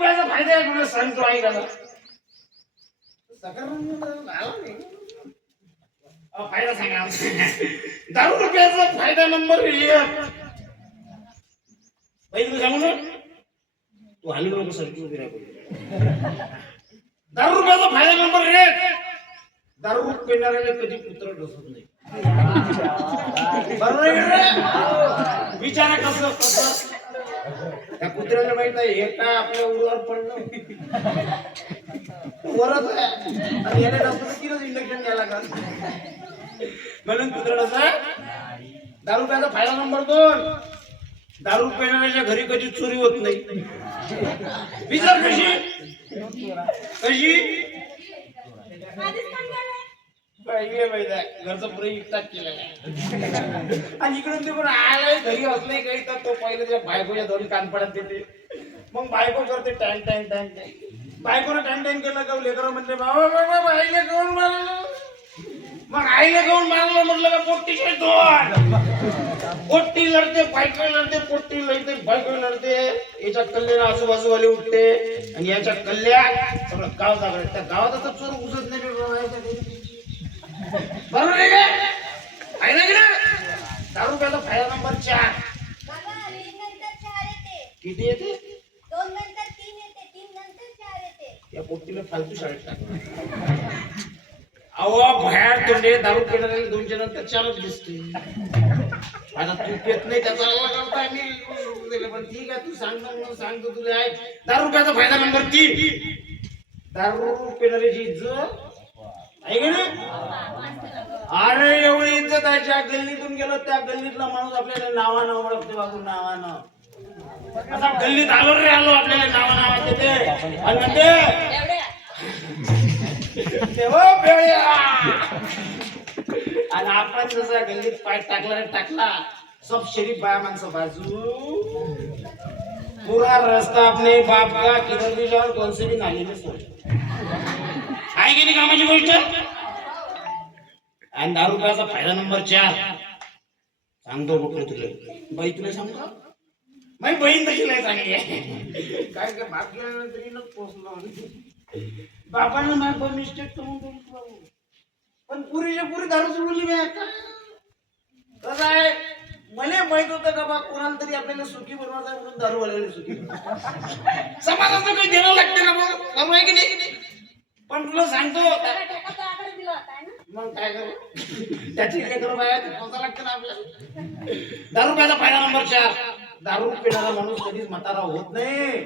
रुपयाचा फायदा आहे तुला सांगतो ऐका ना. फायदा सांगा. 10 रुपयाचा फायदा नंबर 1. बाई तुला सांगू ना तू हलू नको सरकी उभी राहा. 10 रुपयाचा फायदा नंबर 1. दारू पिणाऱ्याला कधी कुत्र ढसत नाही. बरोबर विचारा कसं कसं त्या कुत्र्याला माहित आहे हे काय आपल्या उरावर पडलं वरच आहे आणि याने डॉक्टर किती इंजेक्शन घ्यायला का म्हणून कुत्रा डसा. दारू प्यायचा फायदा नंबर 2. दारू पिणाऱ्याच्या घरी कधी चोरी होत नाही. विचार कशी कशी घरचं पुरे इकटाच केलेला आहे आणि इकडून तिकडून आलाय घरी असले काही तर तो पहिले त्या बायकोच्या दोन कानपडात देते. मग बायको करते टँग टँग टँग टँग. बायकोनं टँग टँग केलं का लेकर म्हणते बाबा बाबा आईला घेऊन मारलं. मग आईला घेऊन मारलं म्हटलं का पोट्टी पोट्टी लढते बायको लढते पोट्टी लढते बायको लढते. याच्या कल्ल्याला आजूबाजूवाले उठते आणि याच्या कल्ल्या सगळं गाव जागरण. त्या गावात आता चोर घुसत नाही बरोबर आहे का? फायदा की ना 10 रुपयाचा फायदा नंबर 4. किती येते? 2 नंतर 3 येते, 3 नंतर 4 येते. या पोट्टीला फालतू शाळेत टाक. अहो बाहेर तोंडे दारू पिणाऱ्याला 2च्या नंतर 4च दिसते. आता तू पेत नाही त्याचा अल्ला करताय मी पण ठीक आहे तू सांगतो तुला आहे. 10 रुपयाचा फायदा नंबर 3. दारू पिणाऱ्याची इज्जत आहे का ना. अरे एवढी इज्जत आहे ज्या गल्लीतून गेलो त्या गल्लीतला माणूस आपल्याला नावानं ओळखते बाबू नावानं. आता गल्लीत आलो रे आलो आपल्याला नावानं देते आणि म्हणते आणि आपण जसा गल्लीत पाय टाकला सब शरीफ बाया माणसं बाजू पूरा रस्ता अपने बाप का किधर भी जाओ कौन से भी नाली में सोच आहे की नाही कामाची गोष्ट. आणि 10 रुपयाचा फायदा नंबर 4 सांगतो बघ तुला. बाई तुला सांगतो माझी बहीण तशी नाही चांगली आहे. काय काय बाप गेल्यानंतर न पोचलो बापानं माझ्या मिस्टेक करून बाबू पण पुरीच्या पुरी दारू सोडली मी आता. कसं आहे मला माहित होतं का बा कोणाला तरी आपल्याला सुखी बनवायचं म्हणून दारू वाल्याला सुखी समाजाचं काही देणं लागते ना बघ दारू आहे की नाही. पण तुला सांगतो मग काय करू त्याची लेकर बाया पोचा लागते ना आपल्याला. 10 रुपयाचा फायदा नंबर 4. दारू पिणारा माणूस कधीच म्हातारा होत नाही.